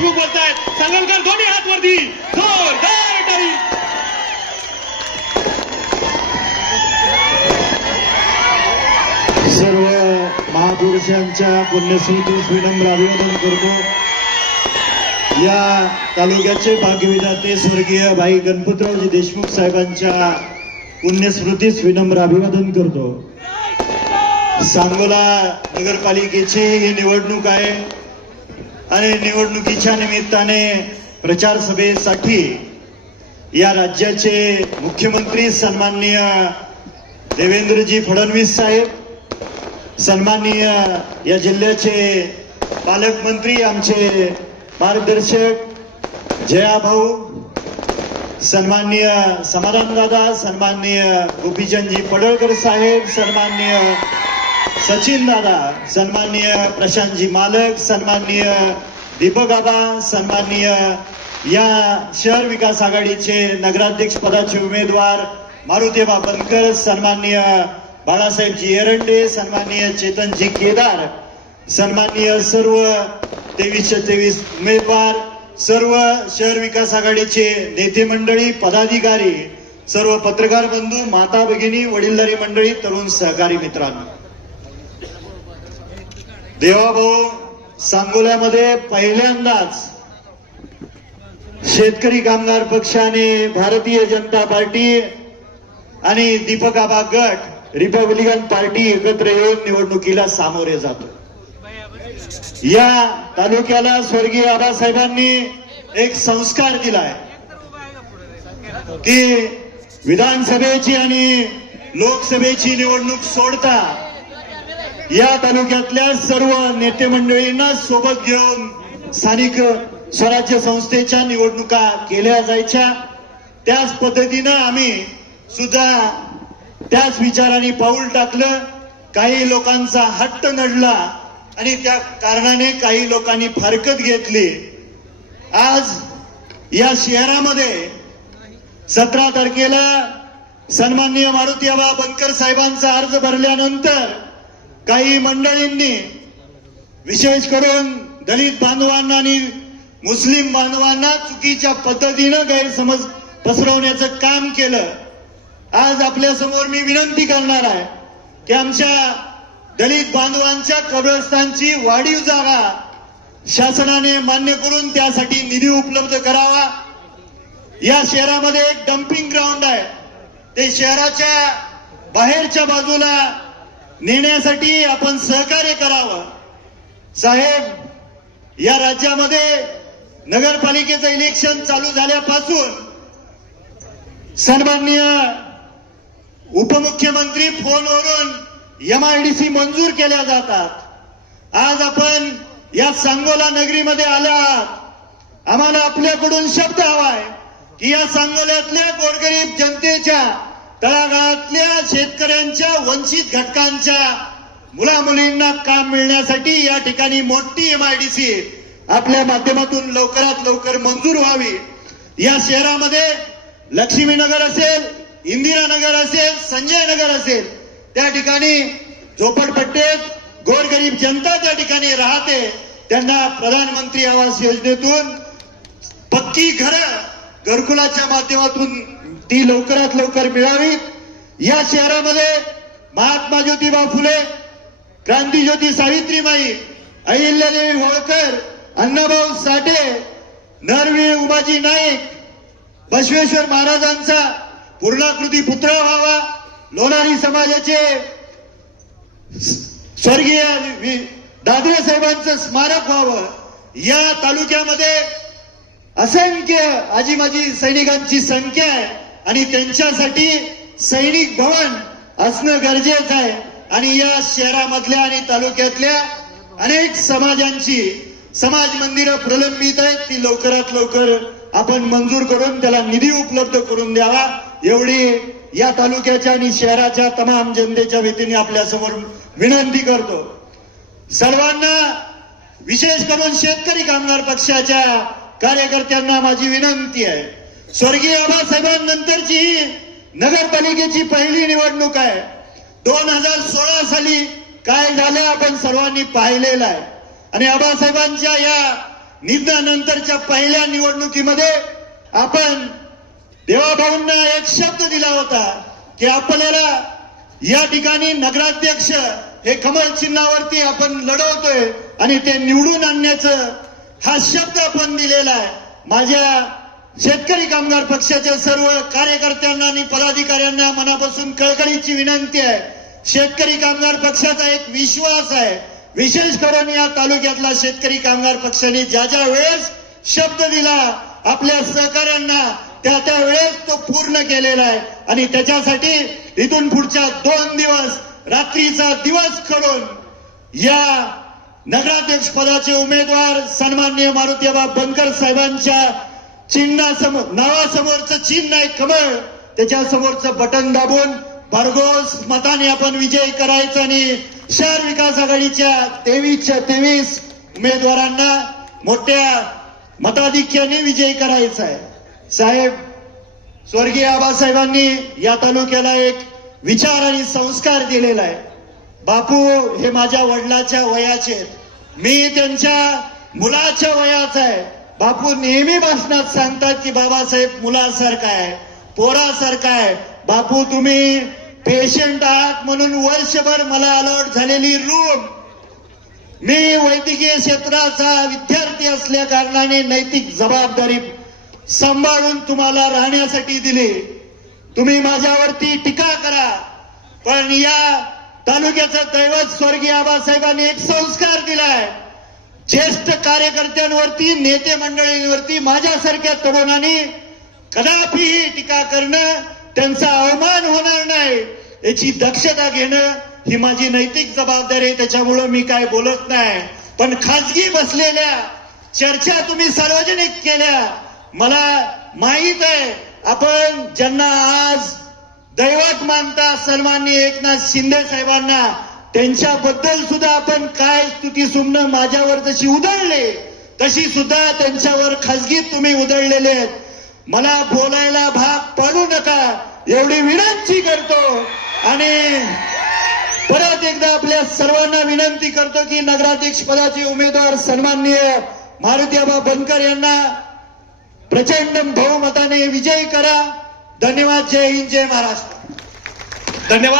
देशमुख बोलतायत सांगोलकर दोन्ही हात वरती जोरदार टाळी सर्व महापुरुषांच्या पुण्यस्मृतीस विनम्र अभिवादन करतो या तालुक्याचे भाग्यविधाते स्वर्गीय भाई गणपतरावजी देशमुख साहेबांच्या पुण्यस्मृतीस विनम्र अभिवादन करतो सांगोला नगरपालिकेची ही निवडणूक आहे आणि निवडणुकीच्या निमित्ताने प्रचार सभेसाठी या राज्याचे मुख्यमंत्री सन्माननीय देवेंद्रजी फडणवीस साहेब सन्माननीय या जिल्ह्याचे पालकमंत्री आमचे मार्गदर्शक भाऊ सन्माननीय समाधानदादा सन्माननीय गोपीचंदजी पडळकर साहेब सन्माननीय सचिन दादा सन्माननीय प्रशांतजी मालक सन्माननीय दीपक बाबा सन्माननीय या शहर विकास आघाडीचे नगराध्यक्ष पदाचे उमेदवार मारुती बनकर सन्माननीय बाळासाहेबजी एरंडे सन्माननीय चेतनजी केदार सन्माननीय सर्व तेवीसशे तेवीस उमेदवार सर्व शहर विकास आघाडीचे नेते मंडळी पदाधिकारी सर्व पत्रकार बंधू माता भगिनी वडीलधारी मंडळी तरुण सहकारी मित्रांनो देवाभाऊ सांगोल्यामध्ये पहिल्यांदाच शेतकरी कामगार पक्षाने भारतीय जनता पार्टी आणि दीपक गट रिपब्लिकन पार्टी एकत्र येऊन निवडणुकीला सामोरे जातो या तालुक्याला स्वर्गीय आबासाहेबांनी एक संस्कार दिलाय की विधानसभेची आणि लोकसभेची निवडणूक सोडता या तालुक्यातल्या सर्व नेते मंडळींना सोबत घेऊन स्थानिक स्वराज्य संस्थेच्या निवडणुका केल्या जायच्या त्याच पद्धतीनं आम्ही सुद्धा त्याच विचाराने पाऊल टाकलं काही लोकांचा हट्ट नडला आणि त्या कारणाने काही लोकांनी फारकत घेतली आज या शहरामध्ये सतरा तारखेला सन्माननीय मारुती बंकर बनकर साहेबांचा अर्ज भरल्यानंतर काही मंडळींनी विशेष करून दलित बांधवांना आणि मुस्लिम बांधवांना चुकीच्या पद्धतीनं गैरसमज पसरवण्याचं काम केलं आज आपल्या समोर मी विनंती करणार आहे की आमच्या दलित बांधवांच्या कब्रस्तांची वाढीव जागा शासनाने मान्य करून त्यासाठी निधी उपलब्ध करावा या शहरामध्ये एक डम्पिंग ग्राउंड आहे ते शहराच्या बाहेरच्या बाजूला नेण्यासाठी आपण सहकार्य करावं साहेब या राज्यामध्ये नगरपालिकेचं इलेक्शन चालू झाल्यापासून सन्माननीय उपमुख्यमंत्री फोनवरून एमआयडीसी मंजूर केल्या जातात आज आपण या सांगोला नगरीमध्ये आला आम्हाला आपल्याकडून शब्द हवाय की या सांगोल्यातल्या गोरगरीब जनतेच्या तळागाळातल्या शेतकऱ्यांच्या वंचित घटकांच्या मुला मुलींना काम मिळण्यासाठी या ठिकाणी मोठी एमआयडीसी आपल्या माध्यमातून लवकरात लवकर मंजूर व्हावी या शहरामध्ये लक्ष्मीनगर असेल इंदिरानगर असेल संजय नगर असेल त्या ठिकाणी झोपडपट्टेत गोरगरीब जनता त्या ठिकाणी राहते त्यांना प्रधानमंत्री आवास योजनेतून पक्की घर घरकुलाच्या माध्यमातून ती लवकरात लवकर मिळावी या शहरामध्ये महात्मा ज्योतिबा फुले क्रांती ज्योती सावित्रीबाई अहिल्यादेवी होळकर अण्णाभाऊ साठे नरवी उमाजी नाईक बसवेश्वर महाराजांचा पूर्णाकृती पुतळा व्हावा लोणारी समाजाचे स्वर्गीय दादरे साहेबांचं स्मारक व्हावं या तालुक्यामध्ये असंख्य आजी माझी सैनिकांची संख्या आहे आणि त्यांच्यासाठी सैनिक भवन असणं गरजेचं आहे आणि या शहरामधल्या आणि तालुक्यातल्या अनेक समाजांची समाज मंदिरं प्रलंबित आहेत ती लवकरात लवकर आपण मंजूर करून त्याला निधी उपलब्ध करून द्यावा एवढी या तालुक्याच्या आणि शहराच्या तमाम जनतेच्या वतीने आपल्या समोर विनंती करतो सर्वांना विशेष करून शेतकरी कामगार पक्षाच्या कार्यकर्त्यांना माझी विनंती आहे स्वर्गीय आबासाहेबांनंतरची नगरपालिकेची पहिली निवडणूक आहे दोन हजार सोळा साली काय झालं आपण सर्वांनी पाहिलेलं आहे आणि आबासाहेबांच्या या निधनानंतरच्या पहिल्या निवडणुकीमध्ये आपण देवाभाऊंना एक शब्द दिला होता की आपल्याला या ठिकाणी नगराध्यक्ष हे कमल चिन्हावरती आपण लढवतोय आणि ते निवडून आणण्याचं हा शब्द आपण दिलेला आहे माझ्या शेतकरी कामगार पक्षाच्या सर्व कार्यकर्त्यांना आणि पदाधिकाऱ्यांना मनापासून कळकळीची विनंती आहे शेतकरी कामगार पक्षाचा एक विश्वास आहे विशेष करून या तालुक्यातला शेतकरी कामगार पक्षाने ज्या ज्या वेळेस शब्द दिला आपल्या सहकाऱ्यांना त्या त्या वेळेस तो पूर्ण केलेला आहे आणि त्याच्यासाठी इथून पुढच्या दोन दिवस रात्रीचा दिवस करून या नगराध्यक्ष पदाचे उमेदवार सन्मान्य मारुतीबा बनकर साहेबांच्या चिन्हासमोर नावासमोरच चिन्ह आहे कमळ त्याच्यासमोरचं बटन दाबून भरघोस मताने आपण विजय करायचं आणि शहर विकास आघाडीच्या तेवीसच्या तेवीस उमेदवारांना मोठ्या मताधिक्याने विजय करायचा आहे साहेब स्वर्गीय आबासाहेबांनी या तालुक्याला एक विचार आणि संस्कार दिलेला आहे बापू हे माझ्या वडिलाच्या वयाचे मी त्यांच्या मुलाच्या वयाचा आहे बापू नेहमी भाषणात सांगतात की बाबासाहेब मुलासारखा आहे पोरासारखा आहे बापू तुम्ही पेशंट आहात म्हणून वर्षभर मला अलॉट झालेली रूम मी वैद्यकीय क्षेत्राचा विद्यार्थी असल्या कारणाने नैतिक जबाबदारी सांभाळून तुम्हाला राहण्यासाठी दिली तुम्ही माझ्यावरती टीका करा पण या तालुक्याचं दैवत स्वर्गीय आबासाहेबांनी एक संस्कार दिलाय ज्येष्ठ कार्यकर्त्यांवरती नेते मंडळींवरती माझ्यासारख्या तरुणांनी कदापिही टीका करणं त्यांचा अवमान होणार नाही याची दक्षता घेणं ही माझी नैतिक जबाबदारी आहे त्याच्यामुळं मी काय बोलत नाही पण खाजगी बसलेल्या चर्चा तुम्ही सार्वजनिक केल्या मला माहित आहे आपण ज्यांना आज दैवत मानता सन्माननीय एकनाथ शिंदे साहेबांना त्यांच्याबद्दल सुद्धा आपण काय स्तुती सुमनं माझ्यावर जशी उधळले तशी सुद्धा त्यांच्यावर खासगीत तुम्ही उधळलेले आहेत मला बोलायला भाग पाडू नका एवढी विनंती करतो आणि परत एकदा आपल्या सर्वांना विनंती करतो की नगराध्यक्ष पदाचे उमेदवार सन्माननीय मारुतीबा बनकर यांना प्रचंड बहुमताने विजयी करा धन्यवाद जय हिंद जय महाराष्ट्र धन्यवाद